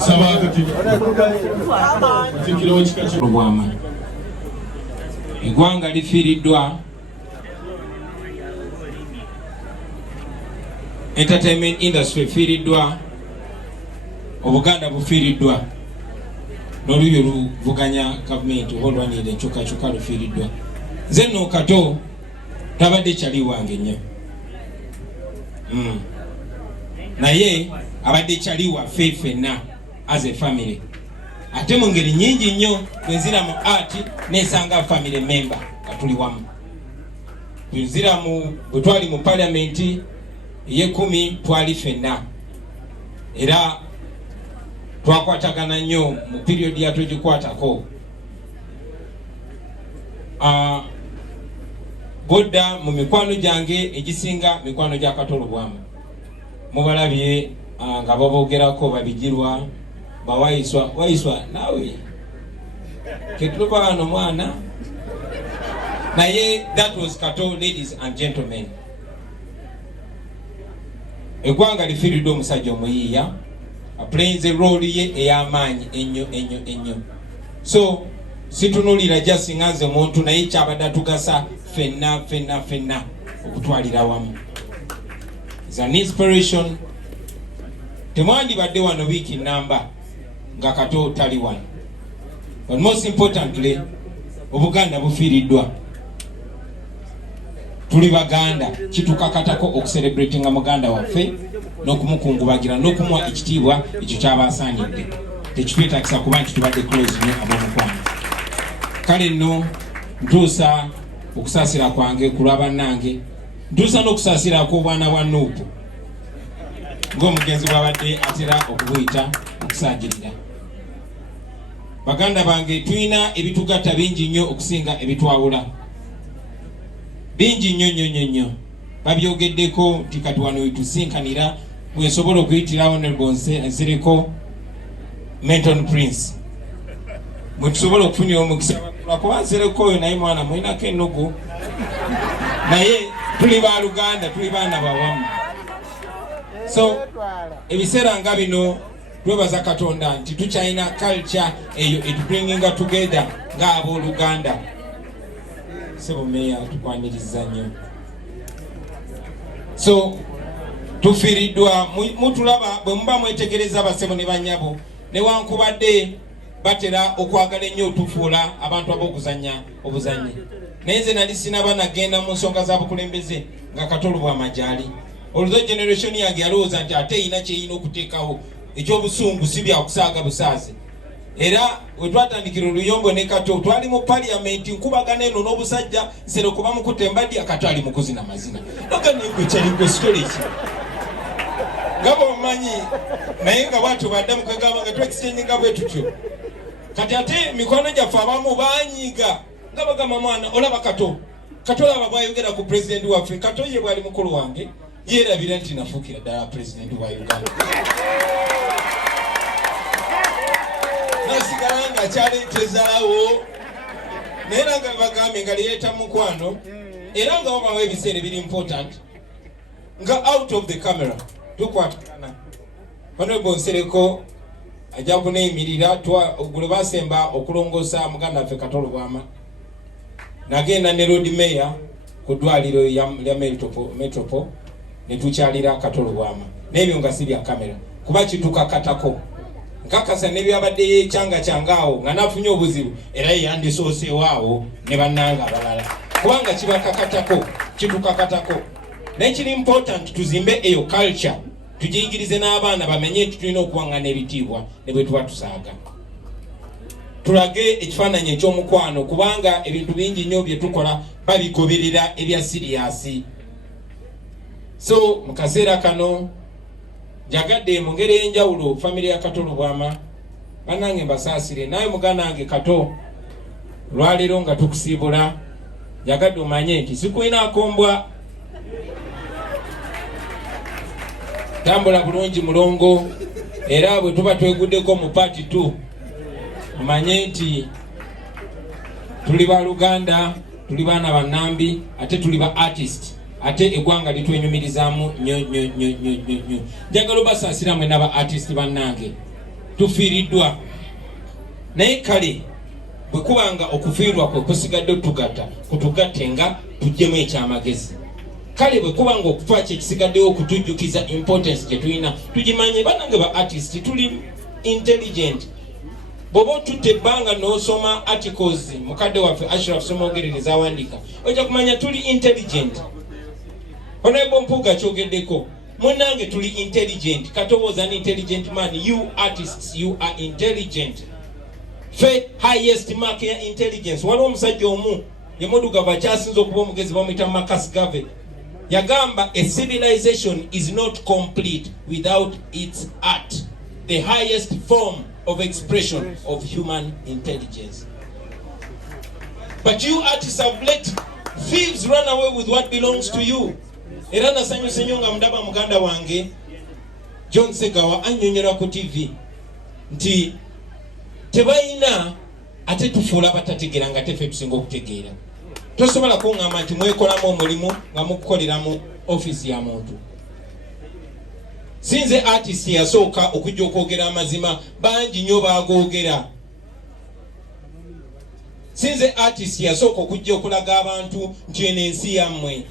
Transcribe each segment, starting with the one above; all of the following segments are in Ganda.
Sabakati Kilo chika cha Lubwama. Eggwanga lifiiriddwa, entertainment industry efiiriddwa, Obuganda bufiiriddwa, n'olulyo luvuganya gavumenti olwanira enkyukakyuka lufiiriddwa. Nze nno Kato tabadde kyali wange nnyo, naye abadde kyali waffe ffenna as a family. Ate mu ngeri nnyingi nnyo bwenzira mu art nesanga family member katuli wamu. Bwenzira bwe twali mu parliament ye10 twali ffenna, era twakwatagana nnyo mu period yatogikwatako. Bodda mu mikwano gyange egisinga mikwano gya Kato Lubwama. Mubalabye nga babogerako babigirwa waiswa nawe ketuba hano mwana naye. That was Kato, ladies and gentlemen. Eggwanga lifiiriddwa omusajja omuyiiya playing the role ye ey'amaanyi ennyo. So situnulira just nganze muntu naye kyabadde atugasa ffenna okutwalira wamu. It's an inspiration. Temwandibadde wano wiiki namba nga Kato tali wano. But most importantly, Obuganda bufiiriddwa. Tuli Baganda, kitukakatako okucelebratinga muganda waffe n'okumukungubagira n'okumuwa ekitiibwa ekyo ky'abasaanidde. Tekitwetagisa kuba nti tubadde close nnyo ab'omukwano. Kale nno ntuusa okusaasira kwange ku lwa bannange, ntuusa n'okusaasira kw'obwana bwa Nuupu ng'omugenzi bw'abadde atera okubuyita okusaagirira. Baganda bange, tulina ebitugatta bingi nnyo okusinga ebitwawula. Bingi nnyo. Babyogeddeko nti kati wano wetusinkanira bwesobola okuyitira Honorable Nsereko Menton Prince. Mwetusobola okufunira omukisa lwakuba Nsereko oyo naye mwana mulinako ennugu. Naye tuli ba Luganda, tuli baana bawamu. So ebiseera nga bino twebaza Katonda nti tukyalina culture eyo etubringinga together nga ab'Oluganda. Sebo meya tukwaniriza nnyo. So tufiiriddwa, mutulaba bwe muba mwetegereza basebo ne banyabo newankubadde batera okwagala ennyo otufuula abantu ab'okuzannya obuzannyi. Naye nze nali sinaba nagenda mu nsonga za bukulembeze nga Kato Lubwama gyali. Olwo generation yange yalowooza nti ate erina kyeyina okuteekawo ekyobusungu si bya kusaaga busaazi. Era we twatandikira oluyombo ne Kato twali mu parliament nkubagana eno n'obusajja Nsero kuba mukutembadde Kato ali mu kuzina mazina. Noga ningwe kyaliko storage. Ngabo omanyi naye nga bwatu badda mu kagamba nga twexchanging bwe tutyo. Kati ate mikono gyaffe abamu baanyiga nga bagamba mwana olaba Kato. Kato laba bwayogera ku president waffe. Kato ye bwali mukulu wange yeerabira nti nafuukira ddala president wa Uganda. Nasigala nga kyaleetezaawo naye nga bagambe nga leeta mukwano era nga babawo ebiseera ebiri important nga out of the camera tukwatagana. Honorable Nsereko ajja kuneeyimirira gwe basemba okulongoosa muganda waffe Kato Lubwama. Nagenda ne road mayor ku ddwaliro lya Metropole ne tukyalira Kato Lubwama. N'ebyo nga si bya kamera kuba kitukakatako. Nkakasa nebyabadde yekyangaawo nga nafunye obuzibu era yandisooseewaawo ne bannanga abalala kubanga kibakakatako kitukakatako. Naye kiri important tuzimbe eyo culture tugiyigirize n'abaana bamenye nti tulina okuwaŋŋana ebitiibwa ne bwe tuba tusaaga. Tulage ekifaananyi eky'omukwano kubanga ebintu bingi nnyo bye tukola babigoberera ebya siriyasi. So mu kaseera kano jagadde mu ngeri ey'enjawulo family ya Kato Lubwama bannange mbasaasire. Naye muganda wange Kato lwaleero nga tukusiibula jagadde omanye nti sikulina akombwa. Tambula bulungi mulongo era bwe tuba tweguddeko mu party 2 omanye nti tuli ba Luganda, tuli baana bannambi ate tuli ba artist. Ate eggwanga litwenyumirizaamu nnyo. Njagala obasaasira mwe n'aba artist bannange tufiiriddwa naye kale bwe kubanga okufiirwa kwe kusigadde tugata kutugatte nga tujjemu ekyamagezi kale bwe kubanga okufa kye kisigaddewo okutujjukiza importance gye tulina tugimanye bannange ba artist tuli intelligent bw'oba otutte ebbanga n'osoma articles mukadde waffe Ashraf Somogerereza awandiika ojja kumanya tuli intelligent Honorable Mpuga kyogeddeko munnange tuli intelligent Kato was an intelligent man you artists you are intelligent Faith highest mark ya intelligence waliwo omusajja omu yemudugava kyasinza okuba omugezi bamuyita Marcus Garvey yagamba a civilization is not complete without its art the highest form of expression of human intelligence but you artists have let thieves run away with what belongs to you era nasanyuse nnyo nga mundaba muganda wange John Segawa annyonnyola ku TV nti tebayina ate tufuula abatategeera nga tefe tusinga okutegeera tosobola kuŋŋamba nti mwekolamu omulimu nga mukukolera mu office ya muntu sinze artist yasooka okujja okwogera amazima bangi nnyo bagoogera sinze artist yasooka okujja okulaga abantu nti eno ensi yammwe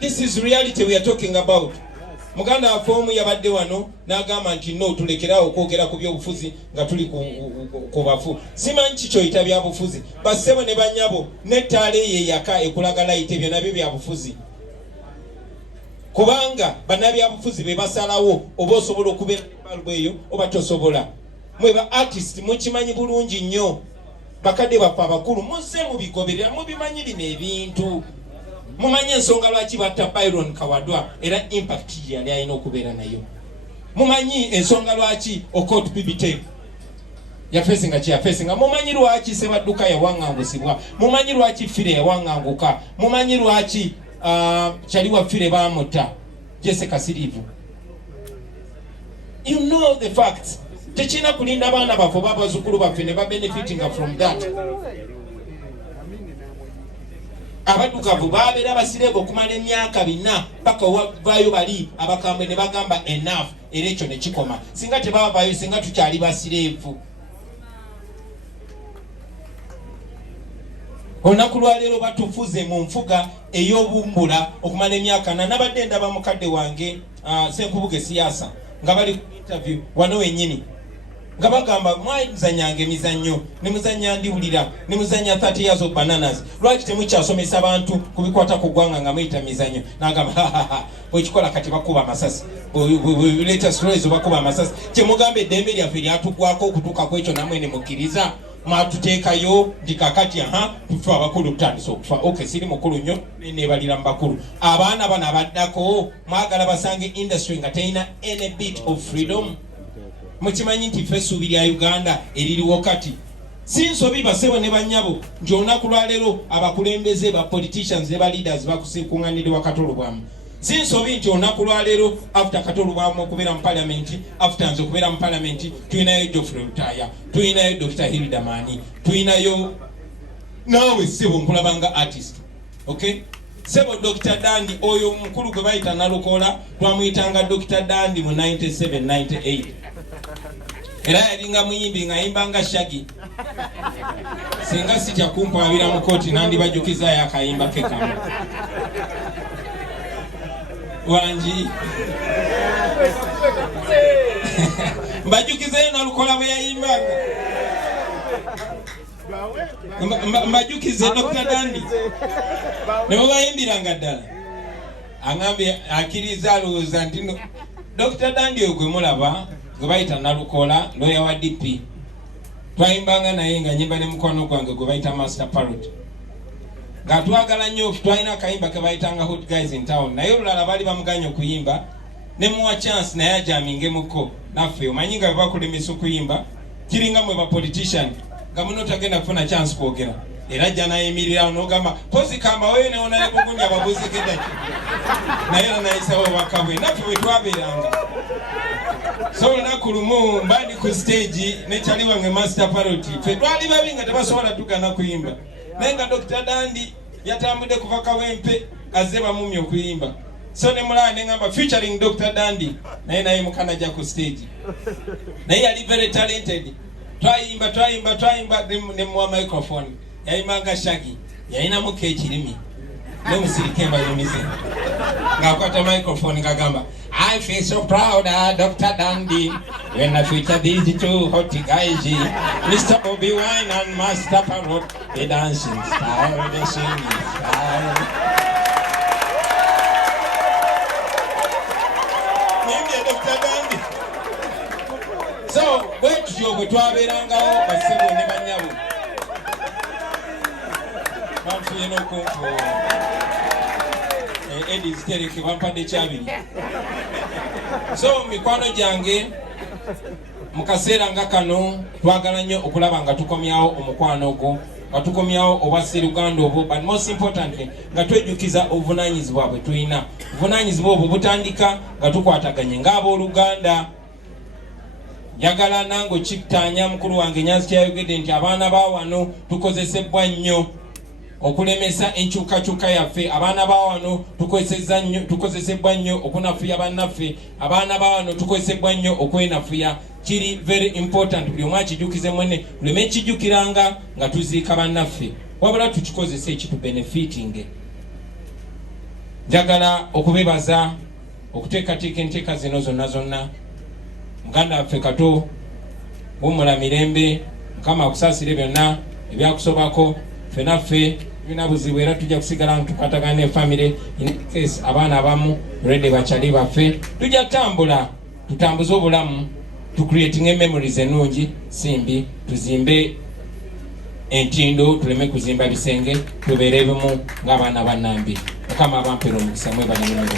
this is reality we are talking about muganda waffe omu yabadde wano n'agamba nti no tulekerawo okwogera ku byobufuzi nga tuli ku bafu simanyi kikyoyita byabufuzi bassebo ne banyabo n'ettaala eyo eyaka ekulaga layita ebyo nabyo byabufuzi kubanga bannabyabufuzi be basalawo oba osobola okubeera ebalubu eyo oba tosobola mwe ba artist mukimanyi bulungi nnyo bakadde baffe abakulu muzze mubigoberera mubimanyi bino ebintu mumanyi ensonga lwaki batta Byron Kawadwa era impact yali alina okubeera nayo mumanyi ensonga lwaki Okot Bibite yafeesinga kyeyafeesinga mumanyi lwaki Sebadduka yawaŋŋangusibwa mumanyi lwaki Fire yawaŋŋanguka mumanyi lwaki kyali wa Fire baamutta Jessica Sirivu you know the facts tekina kulinda abaana baffe babazukulu baffe ne babenefitinga from that abaddugavu babeera basirebo okumala emyaka 4 paka wavayo bali abakambwe ne bagamba enough era ekyo ne kikoma singa tebabavayo singa tukyali basirevu olunaku lwaleero batufuze mu nfuga ey'obumbula okumala emyaka 4 nabadde ndaba mukadde wange Senkubuge Siasa nga bali ku interview wano wennyini nga bagamba mwazanyanga emizannyo ne muzannya ndiwulira ne muzannya 30 years of bananas lwaki temukyasomesa abantu kubikwata ku ggwanga nga muyita mizannyo n'agamba bwekikola kati bakuba amasasi leeta stories bakuba amasasi kyemugambe eddembe lyaffe lyatugwako okutuuka ku ekyo namwe ne mukkiriza mwatuteekayo ndi kakati tufe abakulu tutandisa okufa okay siri mukulu nnyo nebalira mu bakulu abaana bano abaddako mwagala basange industry nga terina any bit of freedom mukimanyi nti ffe essuubi lya Uganda eririwo kati si nsobi basebo ne bannyabo nti olunaku lwaleero abakulembeze ba politicians ne ba leaders bakusikuŋŋanidde Kato Lubwama si nsobi nti olunaku lwaleero after Kato Lubwama okubeera mu parliament after nze okubeera mu parliament tulinayo Geoffrey Rutaya tulinayo Dr. Hilda Mani tulinayo naawe sebo nkulabanga artist okay sebo Dr. Dandi oyo mukulu gwe bayita Nalukoola twamuyitanga Dr. Dandi mu 97-98 era yalinga muyimbi ng'ayimbanga Shaggy singa sitya kumpabira mu kooti nandibajjukizayo akayimba ke kamu wangi mbajjukizeyo Nalukoola bwe yayimbanga mbajjukize Dr. Dandi ne bwe bayimbiranga ddala aŋambye akkiriza alowooza nti Dr. Dandi oyo gwe mulaba gwe bayita Nalukoola lawyer wa DP twayimbanga naye nga nyimba ne mukwano gwange gwe bayita Master Parrot nga twagala nnyo twalina akayimba ke bayitanga Hot Guys in Town naye olulala bali bamuganye okuyimba ne muwa chance naye ajamingemuko naffe omanyi nga bakulemesa okuyimba kiringa mwe ba politician nga muno tagenda kufuna chance kwogera era jja nayimirira n'ogamba pozi kamba weyo neona ne bugunya ababuzigedaki naye era nayisawo bakabwe naffe bwe twabeeranga so olunaku lumu mbandi ku stage nekyali wange Master Parrot ffe twali babi nga tebasobola tugana kuyimba naye nga Dr. Dandi yatambudde kuva Kawempe azze bamumye okuyimba So ne mulane ngamba featuring Dr. Dandy naye mukanaja ku stage naye ali very talented twayimba ne mu microphone yayimanga shagi yayina mu kekirimi ne musirikemba yumize ngakwata microphone ngagamba I feel so proud Dr. Dandy when I feature these two hot guys, Mr. Bobi Wine and Master Parrot, the dancing style, the singing style. Dr. Dandy. So, what you go to Abayimbi basebo ne banyabo. Bantu yeno kumfu. Edis tereke bampande chabiri. So mikwano jange mukasera nga kano twagala nnyo okulaba nga tukomyawo omukwano ogwo nga tukomyawo obwasiruganda obwo, but most importantly nga twejukiza obuvunanyizibwa bwe tulina. Obuvunanyizibwa obwo butandika nga tukwataganye ng'abooluganda. Njagala nange Kikitaanya mukulu wange Nyanzi kyayogedde nti abaana ba wano tukozesebwa nnyo okulemesa enkyukakyuka yaffe. Abaana ba wano tukozesebwa nnyo okunafuya bannaffe. Abaana ba wano tukozesebwa nnyo okwenafuya. Kiri very important buli omu akijukize mwene, tuleme kijukiranga nga tuziika bannaffe, wabula tukikozesa ekitubenefitinge. Njagala okubebaza okuteekateeka enteeka zino zonna. Muganda waffe Kato bumula mirembe, Mukama akusaasire byonna ebyakusobako. Fenaffe bina buzibu era tujja kusigala tukwatagana ne family in case abaana abamu ready bakyali baffe. Tujja tambula tutambuze obulamu to creating memories ennungi, simbi tuzimbe entindo, tuleme kuzimba bisenge, tubeere bimu ng'abaana ba Nambi. Mukama abampera omukisa mwebale mulungi.